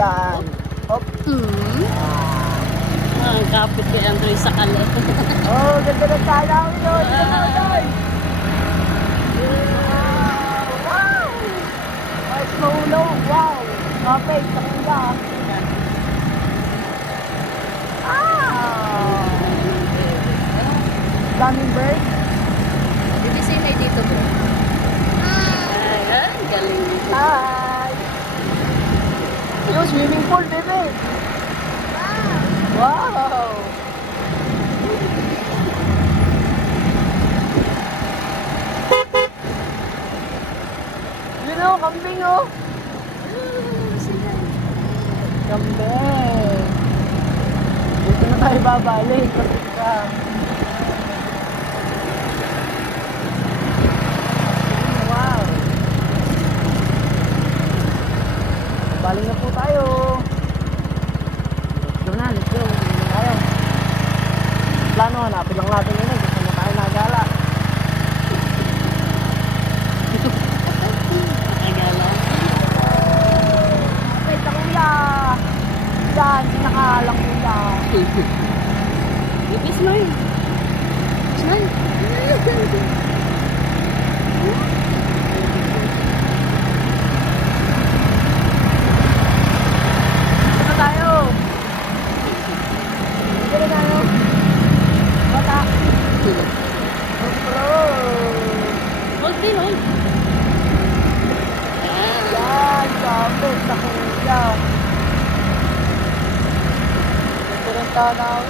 Yan. Hop. Ang kapit kay Andre sa kalat. Oh, ganda ng tanaw yun. Wow! Mas mahulog. Wow! Okay, takunda. Ah! Daming bird. Dito say hi dito bro. Ayan, galing. Hi! Yung swimming pool, bebe. Wow! Yun o, kambing o. Kambing. Dito na tayo babalik. Kapit ka. Wow! Baling na po tayo. Let's go na, let's go. Hindi na tayo. Plano, hanapin lang natin yun eh. Gusto mo tayo nagala. Nagala. Wait, kuya. Yan, sinakalang kuya. Look, smile. Smile. Dito tayo. Dito tayo. Bata. Bro. Hold din, hold. Yan, sabi sa kuya. Ito rin tanaw.